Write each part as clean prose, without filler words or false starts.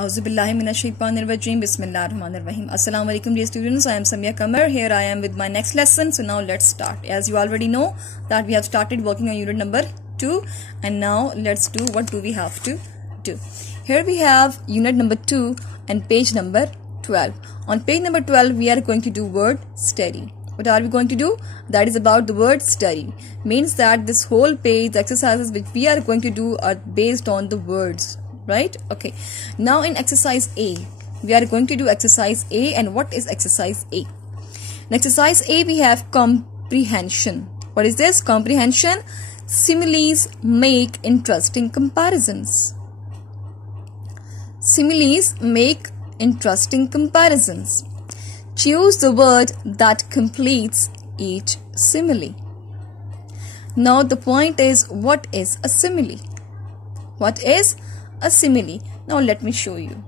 Auzubillahiminash-shaytanir-rajim. Bismillahir-rahmanir-rahim. Assalamu alaikum dear students. I am Samia Kamar. Here I am with my next lesson. So now let's start. As you already know that we have started working on unit number 2, and now let's do what do we have to do. Here we have unit number 2 and page number 12. On page number 12 we are going to do word study. What are we going to do? That is about the word study. Means that this whole page, the exercises which we are going to do are based on the words. Right? Okay. Now in exercise A, we are going to do exercise A. And what is exercise A? In exercise A, we have comprehension. What is this? Comprehension. Similes make interesting comparisons. Similes make interesting comparisons. Choose the word that completes each simile. Now the point is, what is a simile? What is a simile? Now let me show you.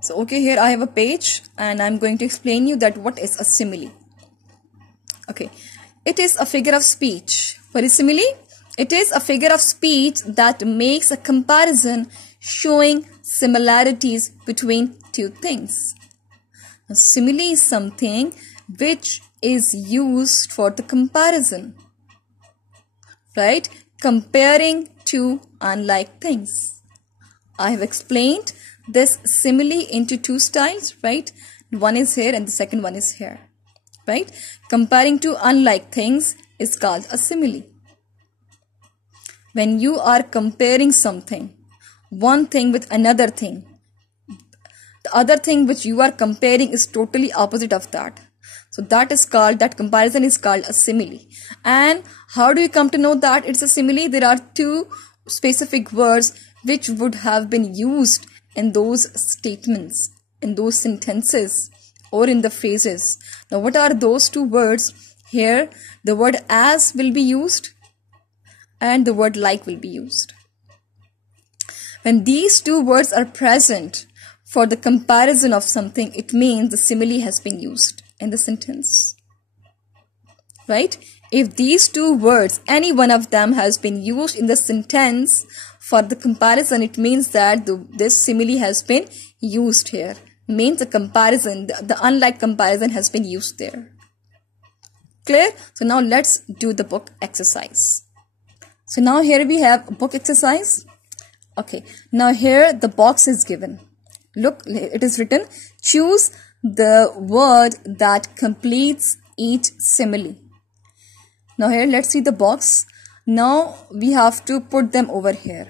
So okay, here I have a page and I'm going to explain you that what is a simile. Okay, it is a figure of speech. What is simile? It is a figure of speech that makes a comparison showing similarities between two things. A simile is something which is used for the comparison, right? Comparing two unlike things. I have explained this simile into two styles, right? One is here and the second one is here, right? Comparing two unlike things is called a simile. When you are comparing something, one thing with another thing, the other thing which you are comparing is totally opposite of that. So that comparison is called a simile. And how do you come to know that it's a simile? There are two specific words which would have been used in those statements, in those sentences, or in the phrases. Now what are those two words? Here the word as will be used and the word like will be used. When these two words are present for the comparison of something, it means the simile has been used in the sentence, right? If these two words, any one of them has been used in the sentence for the comparison, it means that this simile has been used here. Means the comparison, the unlike comparison has been used there. Clear? So now let's do the book exercise. So now here we have a book exercise. Okay. Now here the box is given. Look, it is written, choose the word that completes each simile. Now here let's see the box. Now we have to put them over here.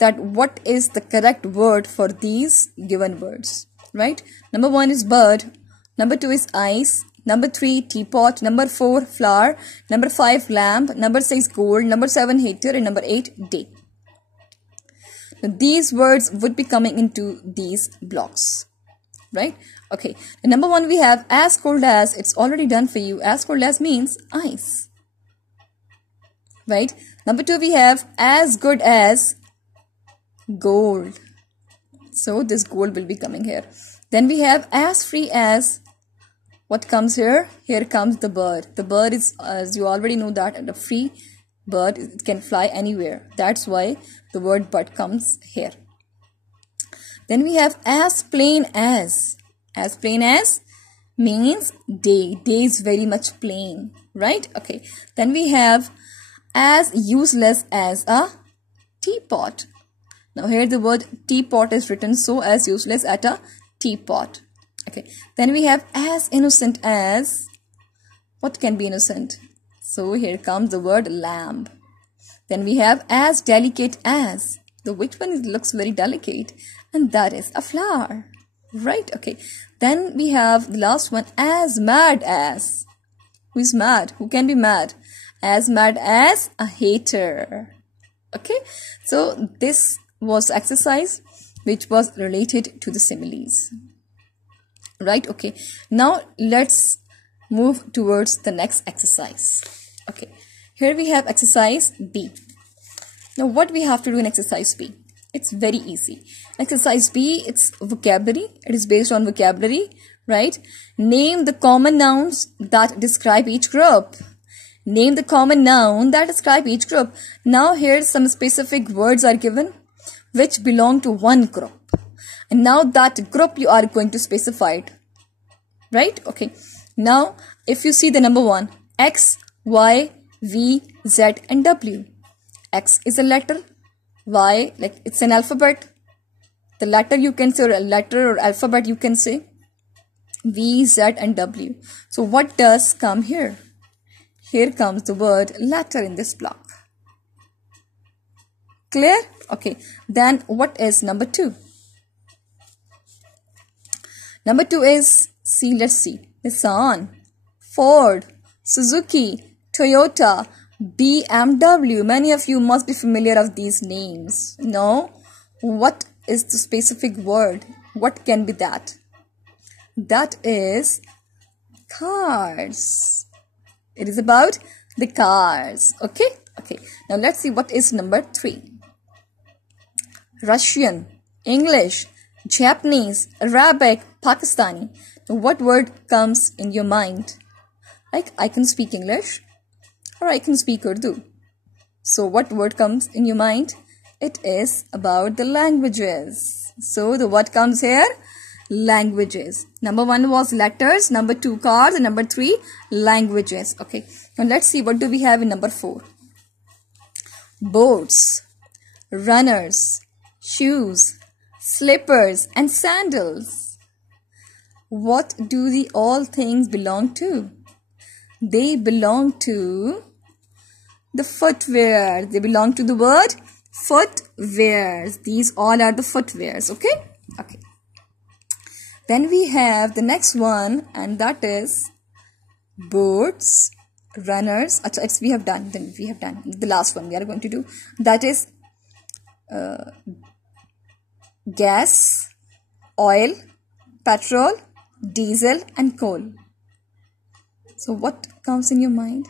That what is the correct word for these given words, right? Number 1 is bird. Number 2 is ice. Number 3 teapot. Number 4 flower. Number 5 lamp. Number 6 gold. Number 7 hater. And number 8 day. Now these words would be coming into these blocks, right? Okay. The number 1 we have as cold as. It's already done for you. As cold as means ice, right? Number 2 we have as good as gold. So this gold will be coming here. Then we have as free as. What comes here? Here comes the bird. The bird is, as you already know, that a free bird, it can fly anywhere. That's why the word bird comes here. Then we have as plain as. As plain as means day. Day is very much plain, right? Okay. Then we have as useless as a teapot. Now here the word teapot is written so as useless at a teapot. Okay. Then we have as innocent as. What can be innocent? So here comes the word lamb. Then we have as delicate as. The which one looks very delicate? And that is a flower. Right? Okay. Then we have the last one as mad as. Who is mad? Who can be mad? As mad as a hater. Okay. So this was exercise which was related to the similes, right? Okay, now let's move towards the next exercise. Okay, here we have exercise B. Now what we have to do in exercise B? It's very easy. Exercise B, it's vocabulary. It is based on vocabulary, right? Name the common nouns that describe each group. Name the common noun that describe each group. Now here some specific words are given which belong to one group. And now that group you are going to specify it. Right? Okay. Now, if you see the number 1, X, Y, V, Z and W. X is a letter. Y, like it's an alphabet. The letter you can say, or a letter or alphabet you can say. V, Z and W. So what does come here? Here comes the word letter in this block. Clear? Okay. Then what is number 2? Number 2 is, let's see. Nissan, Ford, Suzuki, Toyota, BMW. Many of you must be familiar of these names. No? What is the specific word? What can be that? That is cars. It is about the cars. Okay? Okay. Now let's see what is number 3. Russian, English, Japanese, Arabic, Pakistani. Now what word comes in your mind? Like I can speak English or I can speak Urdu. So what word comes in your mind? It is about the languages. So the what comes here? Languages. Number 1 was letters, number 2 cars, and number 3 languages. Okay. Now let's see what do we have in number 4. Boats, runners, shoes, slippers and sandals. What do the all things belong to? They belong to the footwear. They belong to the word footwears. These all are the footwears. Okay? Okay. Then we have the next one, and that is boats, runners. We have done. Then we have done the last one we are going to do. That is gas, oil, petrol, diesel and coal. So what comes in your mind?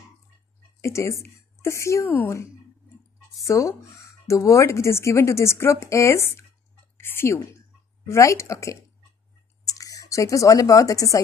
It is the fuel. So the word which is given to this group is fuel. Right? Okay. So it was all about the exercise.